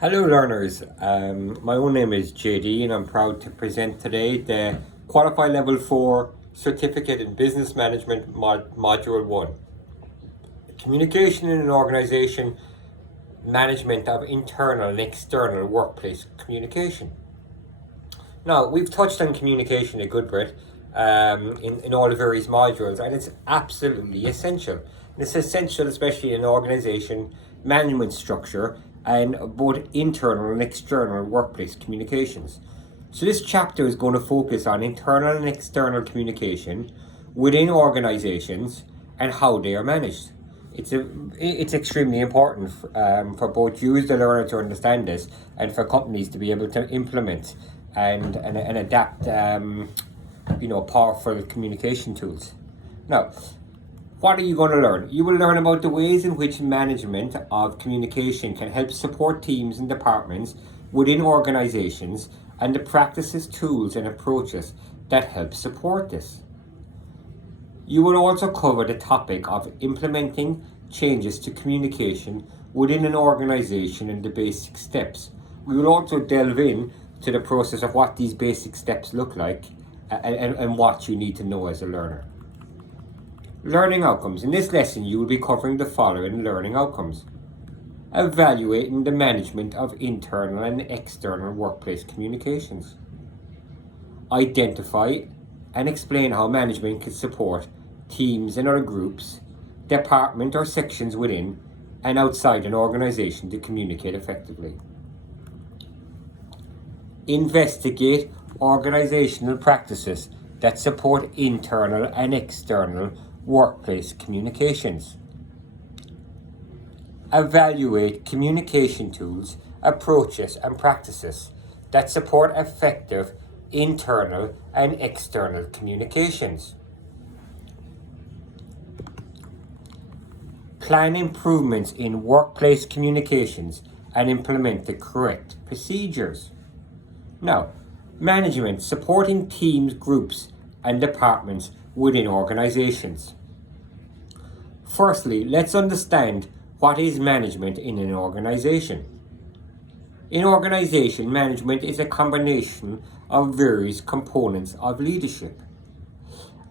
Hello learners, my own name is JD and I'm proud to present today the Qualifi Level 4 Certificate in Business Management Module 1. Communication in an organisation, management of internal and external workplace communication. Now, we've touched on communication a good bit in all the various modules, and it's absolutely essential. And it's essential especially in an organisation management structure and both internal and external workplace communications. So this chapter is going to focus on internal and external communication within organizations and how they are managed. It's extremely important for both you as the learner to understand this and for companies to be able to implement and adapt powerful communication tools. Now, what are you going to learn? You will learn about the ways in which management of communication can help support teams and departments within organizations and the practices, tools and approaches that help support this. You will also cover the topic of implementing changes to communication within an organization and the basic steps. We will also delve in to the process of what these basic steps look like and what you need to know as a learner. Learning outcomes. In this lesson, you will be covering the following learning outcomes. Evaluating the management of internal and external workplace communications. Identify and explain how management can support teams and other groups, department or sections within and outside an organization to communicate effectively. Investigate organizational practices that support internal and external workplace communications. Evaluate communication tools, approaches and practices that support effective internal and external communications. Plan improvements in workplace communications and implement the correct procedures. Now, management supporting teams, groups and departments within organizations. Firstly, let's understand what is management in an organization. In organization, management is a combination of various components of leadership.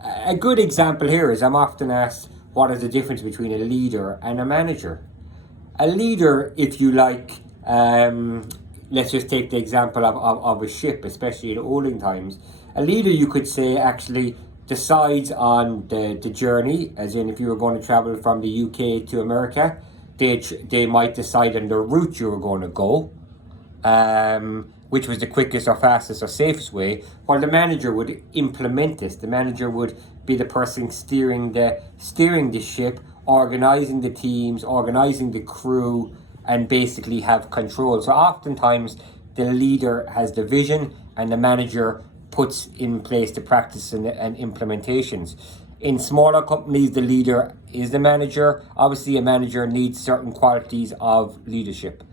A good example here is I'm often asked, what is the difference between a leader and a manager? A leader, if you like, let's just take the example of a ship, especially in olden times. A leader, you could say, actually decides on the journey, as in if you were going to travel from the UK to America, they might decide on the route you were going to go, which was the quickest or fastest or safest way, while the manager would implement this. The manager would be the person steering the ship, organizing the teams, organizing the crew, and basically have control. So oftentimes the leader has the vision and the manager puts in place the practice and implementations. In smaller companies, the leader is the manager. Obviously, a manager needs certain qualities of leadership.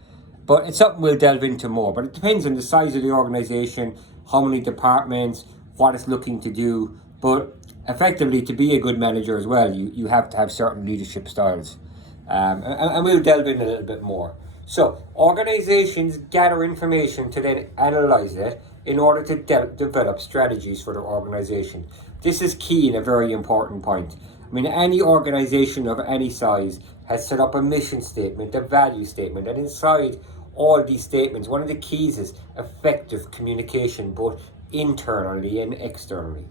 But it's something we'll delve into more. But it depends on the size of the organization, how many departments, what it's looking to do. But effectively, to be a good manager as well, you have to have certain leadership styles. And we'll delve in a little bit more. So, organizations gather information to then analyze it in order to develop strategies for their organization. This is key and a very important point. I mean, any organization of any size has set up a mission statement, a value statement, and inside all these statements, one of the keys is effective communication, both internally and externally.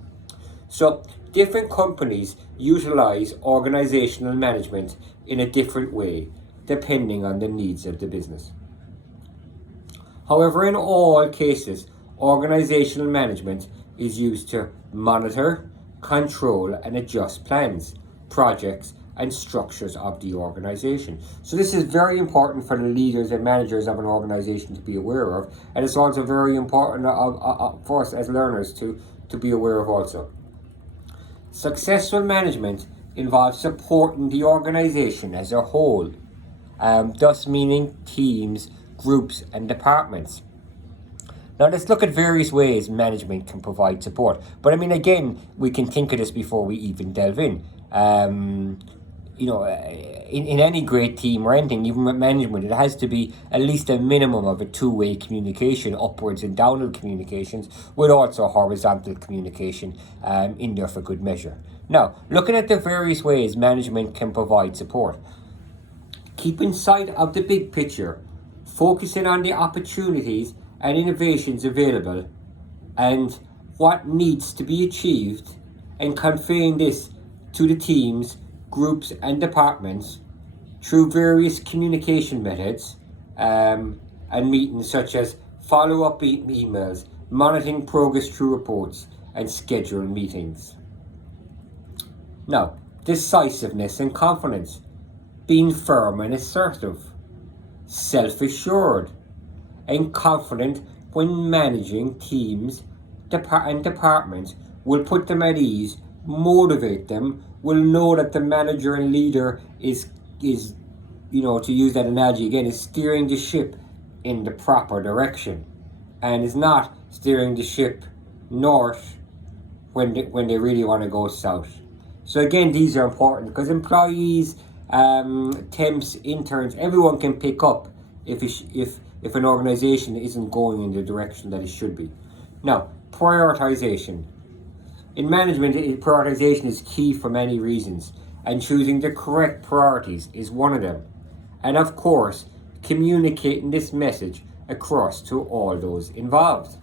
So, different companies utilize organizational management in a different way, depending on the needs of the business. However, in all cases, organizational management is used to monitor, control and adjust plans, projects and structures of the organization. So this is very important for the leaders and managers of an organization to be aware of, and it's also very important for us as learners to be aware of also. Successful management involves supporting the organization as a whole, thus meaning teams, groups and departments. Now let's look at various ways management can provide support. But I mean, again, we can think of this before we even delve in. in any great team or anything, even with management, it has to be at least a minimum of a two-way communication, upwards and downward communications, with also horizontal communication in there for good measure. Now, looking at the various ways management can provide support, keeping sight of the big picture, focusing on the opportunities and innovations available and what needs to be achieved, and conveying this to the teams, groups and departments through various communication methods and meetings such as follow-up emails, monitoring progress through reports and scheduled meetings. Now, decisiveness and confidence, being firm and assertive, self-assured and confident when managing teams and departments, will put them at ease, motivate them, will know that the manager and leader is to use that analogy again, is steering the ship in the proper direction and is not steering the ship north when they really want to go south. So again, these are important because employees, temps, interns, everyone can pick up if an organization isn't going in the direction that it should be. Now, prioritization. In management, prioritization is key for many reasons, and choosing the correct priorities is one of them. And of course, communicating this message across to all those involved.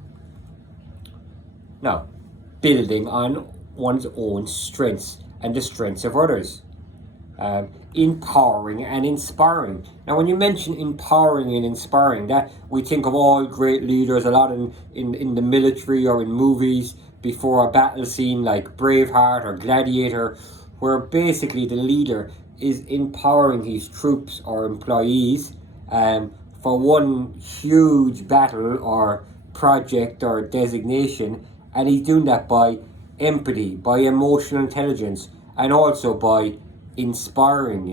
Now, building on one's own strengths and the strengths of others. Empowering and inspiring. Now, when you mention empowering and inspiring, that we think of all great leaders a lot in the military or in movies before a battle scene like Braveheart or Gladiator, where basically the leader is empowering his troops or employees for one huge battle or project or designation, and he's doing that by empathy, by emotional intelligence, and also by inspiring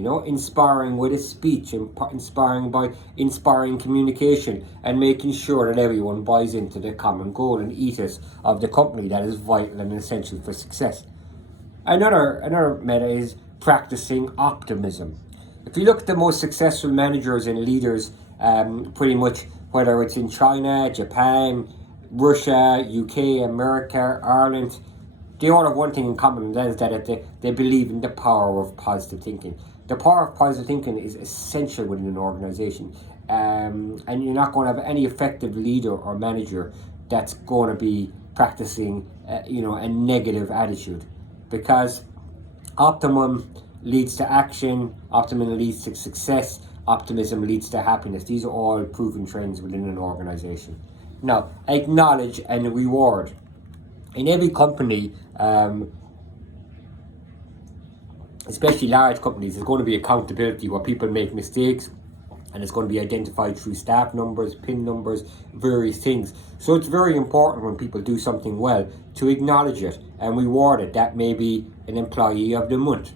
with a speech, inspiring communication, and making sure that everyone buys into the common goal and ethos of the company that is vital and essential for success. Another meta is practicing optimism. If you look at the most successful managers and leaders, pretty much whether it's in China, Japan, Russia, UK, America, Ireland, they all have one thing in common, and that is that they believe in the power of positive thinking. The power of positive thinking is essential within an organization, and you're not going to have any effective leader or manager that's going to be practicing a negative attitude, because optimism leads to action, optimism leads to success, optimism leads to happiness. These are all proven trends within an organization. Now, acknowledge and reward. In every company, especially large companies, there's going to be accountability where people make mistakes, and it's going to be identified through staff numbers, PIN numbers, various things. So it's very important when people do something well to acknowledge it and reward it. That may be an employee of the month.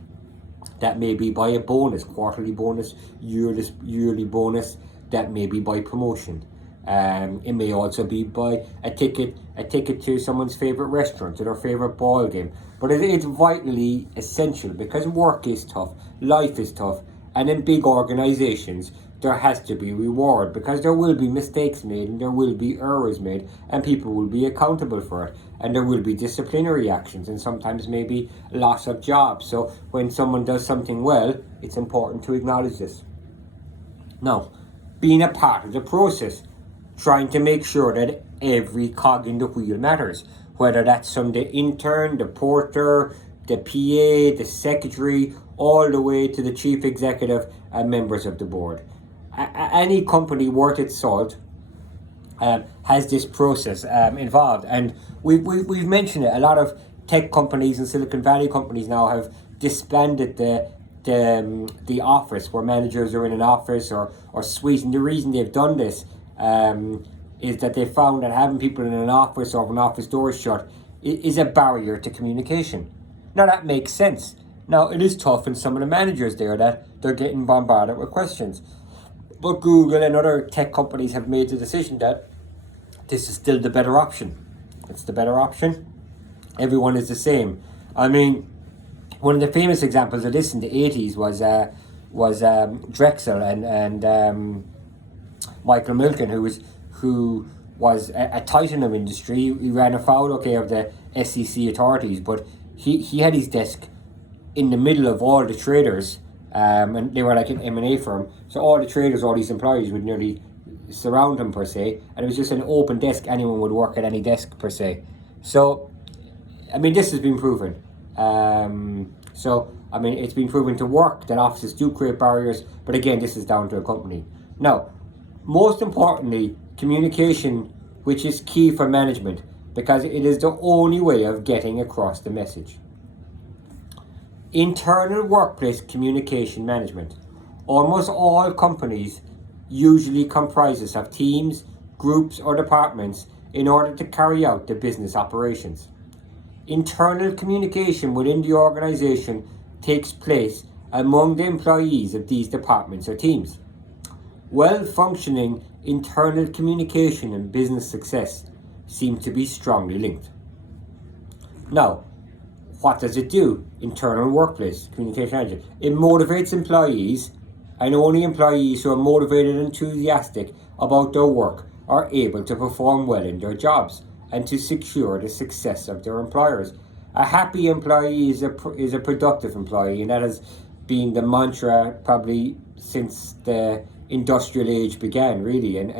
That may be by a bonus, quarterly bonus, yearly bonus. That may be by promotion. It may also be by a ticket to someone's favourite restaurant, to their favourite ball game. But it's vitally essential, because work is tough, life is tough, and in big organisations there has to be reward, because there will be mistakes made and there will be errors made, and people will be accountable for it, and there will be disciplinary actions and sometimes maybe loss of jobs. So when someone does something well, it's important to acknowledge this. Now, being a part of the process, trying to make sure that every cog in the wheel matters, whether that's from the intern, the porter, the PA, the secretary, all the way to the chief executive and members of the board. Any company worth its salt has this process involved, and we've mentioned it. A lot of tech companies and Silicon Valley companies now have disbanded the office, where managers are in an office or suite, and the reason they've done this is that they found that having people in an office or an office door shut is a barrier to communication. Now, that makes sense. Now, it is tough in some of the managers there that they're getting bombarded with questions. But Google and other tech companies have made the decision that this is still the better option. It's the better option. Everyone is the same. I mean, One of the famous examples of this in the 80s was Drexel and Michael Milken, who was a titan of industry. He ran afoul, of the SEC authorities, but he had his desk in the middle of all the traders, and they were like an M&A firm. So all the traders, all these employees would nearly surround him per se, and it was just an open desk. Anyone would work at any desk per se. So, I mean, this has been proven. It's been proven to work, that offices do create barriers, but again, this is down to a company. Now, most importantly, communication, which is key for management, because it is the only way of getting across the message. Internal workplace communication management. Almost all companies usually comprises of teams, groups or departments in order to carry out the business operations. Internal communication within the organization takes place among the employees of these departments or teams. Well-functioning internal communication and business success seem to be strongly linked. Now, what does it do? Internal workplace communication management. It motivates employees, and only employees who are motivated and enthusiastic about their work are able to perform well in their jobs and to secure the success of their employers. A happy employee is a productive employee, and that has been the mantra probably since the industrial age began, really, and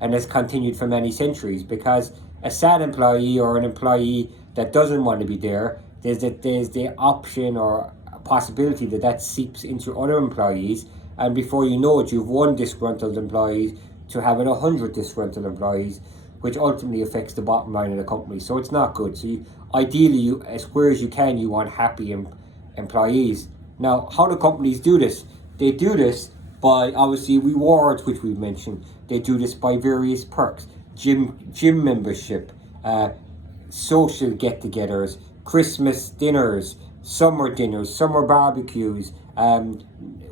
has continued for many centuries, because a sad employee or an employee that doesn't want to be there, there's the option or possibility that seeps into other employees, and before you know it, you've one disgruntled employee to having 100 disgruntled employees, which ultimately affects the bottom line of the company. So it's not good. So ideally, as square as you can, you want happy employees. Now, how do companies do this? They do this by obviously rewards, which we've mentioned. They do this by various perks, gym membership, social get-togethers, Christmas dinners, summer barbecues,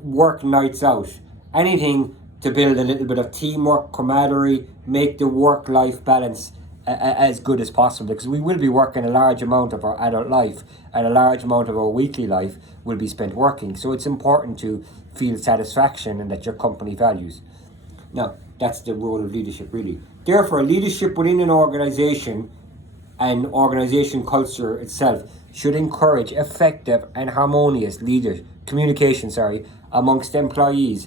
work nights out, anything to build a little bit of teamwork, camaraderie, make the work-life balance as good as possible, because we will be working a large amount of our adult life, and a large amount of our weekly life will be spent working. So it's important to feel satisfaction and that your company values. Now, that's the role of leadership, really. Therefore, leadership within an organization and organization culture itself should encourage effective and harmonious communication amongst employees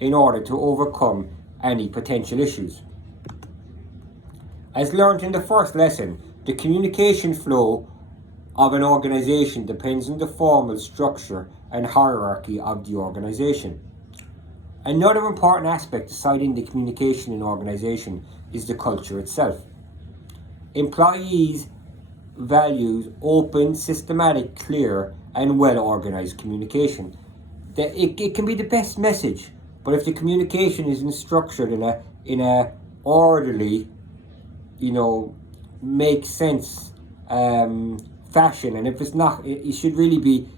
in order to overcome any potential issues. As learned in the first lesson, the communication flow of an organization depends on the formal structure and hierarchy of the organization. Another important aspect deciding the communication in an organization is the culture itself. Employees value open, systematic, clear, and well-organized communication. It can be the best message, but if the communication isn't structured in a orderly, make sense fashion, and if it's not, it should really be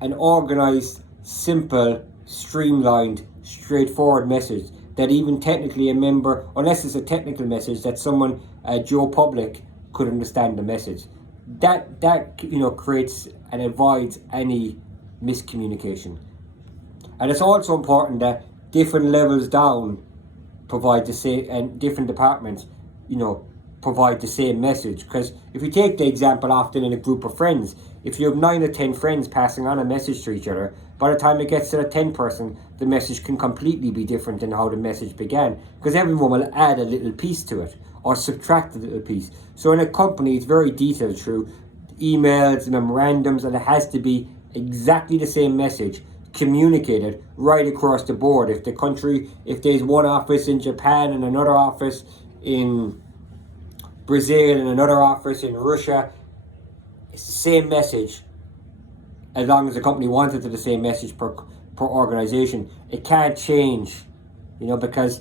an organized, simple, streamlined, straightforward message that even technically a member, unless it's a technical message that someone, Joe Public, could understand the message. That creates and avoids any miscommunication. And it's also important that different levels down provide the same, and different departments, provide the same message. Because if you take the example often in a group of friends, if you have 9 or 10 friends passing on a message to each other, by the time it gets to the 10th person, the message can completely be different than how the message began, because everyone will add a little piece to it or subtract a little piece. So in a company, it's very detailed through emails, memorandums, and it has to be exactly the same message communicated right across the board. If there's one office in Japan and another office in Brazil and another office in Russia, it's the same message. As long as the company wants it to the same message per organization, it can't change, because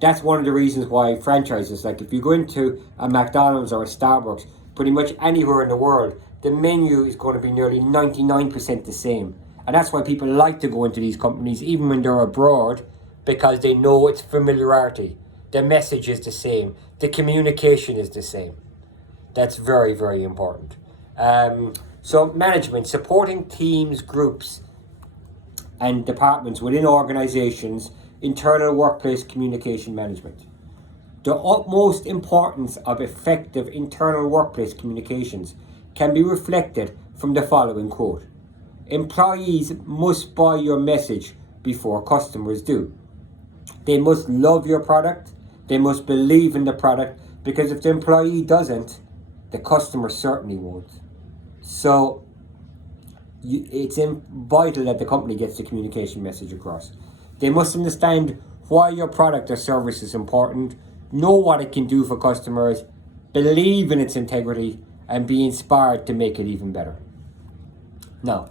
that's one of the reasons why franchises, like if you go into a McDonald's or a Starbucks, pretty much anywhere in the world, the menu is going to be nearly 99% the same. And that's why people like to go into these companies, even when they're abroad, because they know it's familiarity. The message is the same. The communication is the same. That's very, very important. So management, supporting teams, groups and departments within organizations, internal workplace communication management. The utmost importance of effective internal workplace communications can be reflected from the following quote. Employees must buy your message before customers do. They must love your product. They must believe in the product, because if the employee doesn't, the customer certainly won't. So it's vital that the company gets the communication message across. They must understand why your product or service is important, know what it can do for customers, believe in its integrity, and be inspired to make it even better. Now,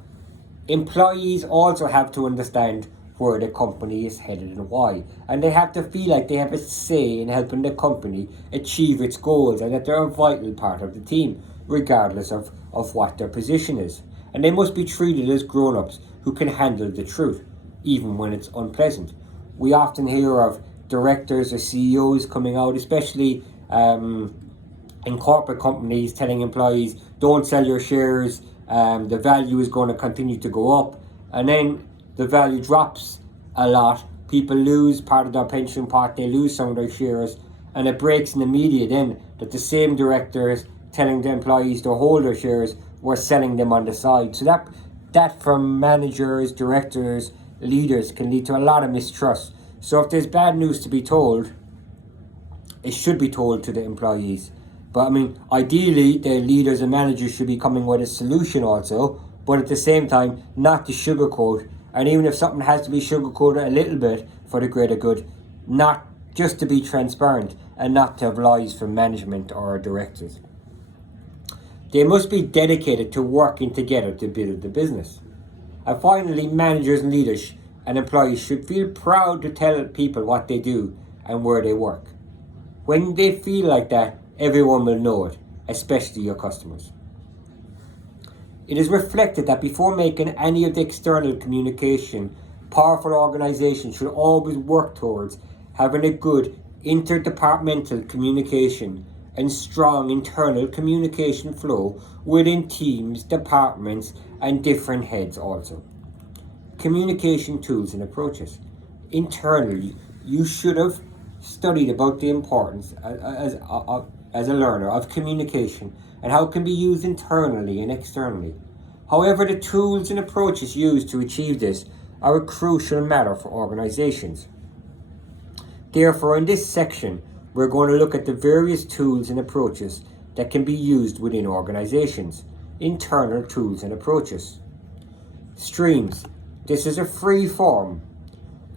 employees also have to understand where the company is headed and why. And they have to feel like they have a say in helping the company achieve its goals, and that they're a vital part of the team, regardless of what their position is. And they must be treated as grown-ups who can handle the truth, even when it's unpleasant. We often hear of directors or CEOs coming out, especially in corporate companies, telling employees, don't sell your shares, the value is going to continue to go up. And then the value drops a lot. People lose part of their pension pot, they lose some of their shares, and it breaks in the media then that the same directors telling the employees to hold their shares were selling them on the side. So that from managers, directors, leaders can lead to a lot of mistrust. So if there's bad news to be told, it should be told to the employees. But I mean, ideally, the leaders and managers should be coming with a solution also, but at the same time, not to sugarcoat. And even if something has to be sugarcoated a little bit for the greater good, not just to be transparent and not to have lies from management or directors. They must be dedicated to working together to build the business. And finally, managers and leaders and employees should feel proud to tell people what they do and where they work. When they feel like that, everyone will know it, especially your customers. It is reflected that before making any of the external communication, powerful organizations should always work towards having a good interdepartmental communication and strong internal communication flow within teams, departments, and different heads also. Communication tools and approaches. Internally, you should have studied about the importance as a learner of communication and how it can be used internally and externally. However, the tools and approaches used to achieve this are a crucial matter for organizations. Therefore, in this section, we're going to look at the various tools and approaches that can be used within organizations. Internal tools and approaches. Streams. This is a free form,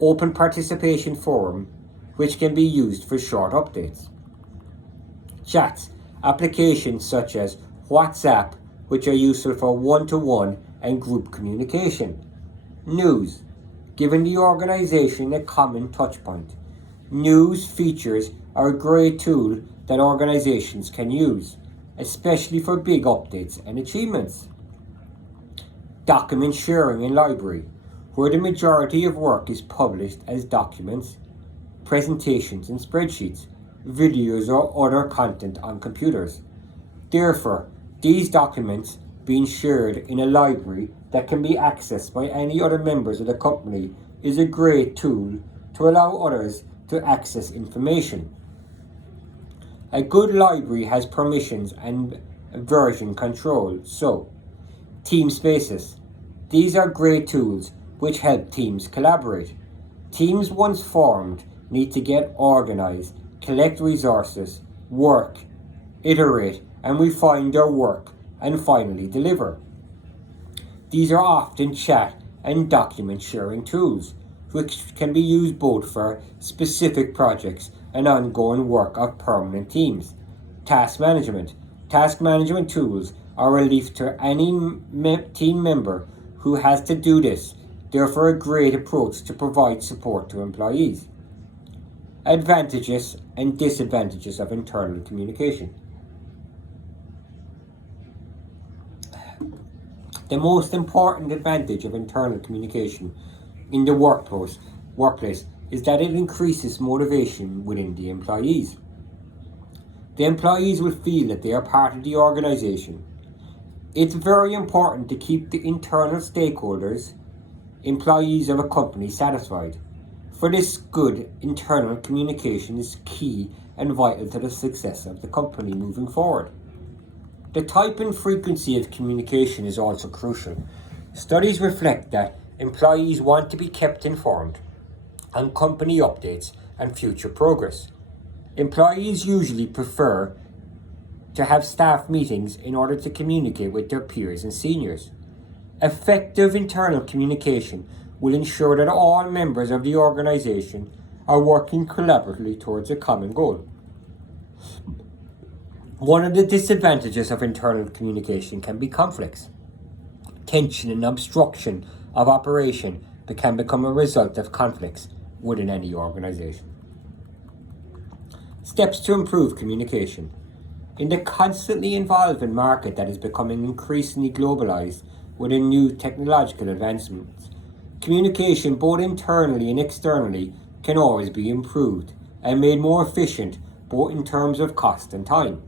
open participation forum, which can be used for short updates. Chats. Applications such as WhatsApp, which are useful for one-to-one and group communication. News. Giving the organization a common touchpoint. News features are a great tool that organizations can use, especially for big updates and achievements. Document sharing in library, where the majority of work is published as documents, presentations and spreadsheets, videos or other content on computers. Therefore, these documents being shared in a library that can be accessed by any other members of the company is a great tool to allow others to access information. A good library has permissions and version control. So, team spaces. These are great tools which help teams collaborate. Teams once formed need to get organized, collect resources, work, iterate, and refine their work, and finally deliver. These are often chat and document sharing tools, which can be used both for specific projects and ongoing work of permanent teams. Task management. Task management tools are relief to any team member who has to do this, therefore a great approach to provide support to employees. Advantages and disadvantages of internal communication. The most important advantage of internal communication in the workplace is that it increases motivation within the employees. The employees will feel that they are part of the organization It's very important to keep the internal stakeholders, employees of a company, satisfied. For this, good internal communication is key and vital to the success of the company moving forward. The type and frequency of communication is also crucial. Studies reflect that employees want to be kept informed on company updates and future progress. Employees usually prefer to have staff meetings in order to communicate with their peers and seniors. Effective internal communication will ensure that all members of the organization are working collaboratively towards a common goal. One of the disadvantages of internal communication can be conflicts. Tension and obstruction of operation can become a result of conflicts within any organization. Steps to improve communication. In the constantly evolving market that is becoming increasingly globalized within new technological advancements, communication both internally and externally can always be improved and made more efficient both in terms of cost and time.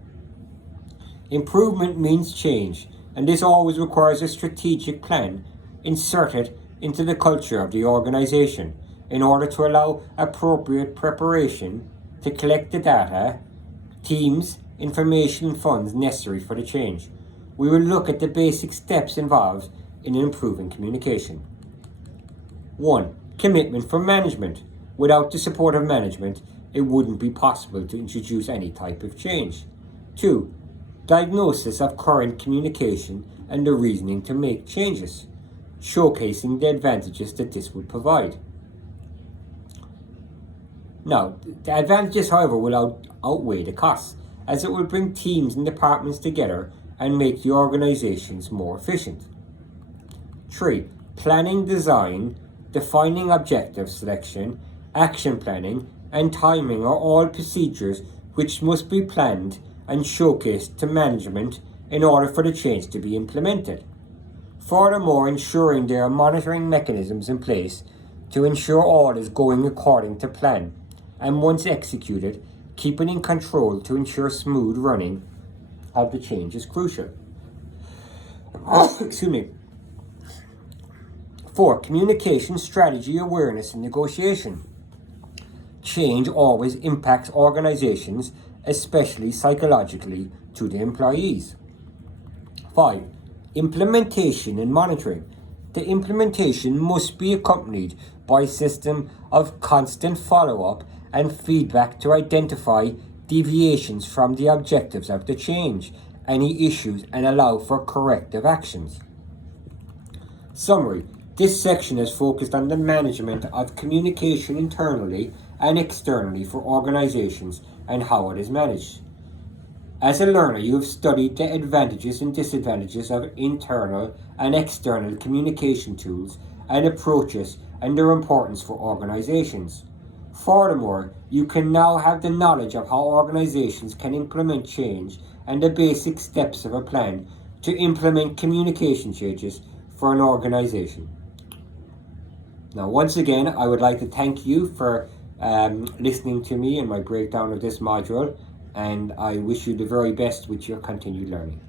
Improvement means change, and this always requires a strategic plan inserted into the culture of the organization in order to allow appropriate preparation to collect the data, teams, information and funds necessary for the change. We will look at the basic steps involved in improving communication. 1. Commitment from management. Without the support of management, it wouldn't be possible to introduce any type of change. 2. Diagnosis of current communication and the reasoning to make changes, showcasing the advantages that this would provide. Now, the advantages, however, will outweigh the costs, as it will bring teams and departments together and make the organizations more efficient. 3. Planning design, defining objective selection, action planning, and timing are all procedures which must be planned and showcased to management in order for the change to be implemented. Furthermore, ensuring there are monitoring mechanisms in place to ensure all is going according to plan, and once executed, keeping in control to ensure smooth running of the change is crucial. Excuse me. 4. Communication strategy, awareness, and negotiation. Change always impacts organizations, especially psychologically, to the employees. 5. Implementation and monitoring. The implementation must be accompanied by a system of constant follow-up and feedback to identify deviations from the objectives of the change, any issues, and allow for corrective actions. Summary. This section is focused on the management of communication internally and externally for organizations and how it is managed. As a learner, you have studied the advantages and disadvantages of internal and external communication tools and approaches and their importance for organizations. Furthermore, you can now have the knowledge of how organizations can implement change and the basic steps of a plan to implement communication changes for an organization. Now, once again, I would like to thank you for listening to me in my breakdown of this module, and I wish you the very best with your continued learning.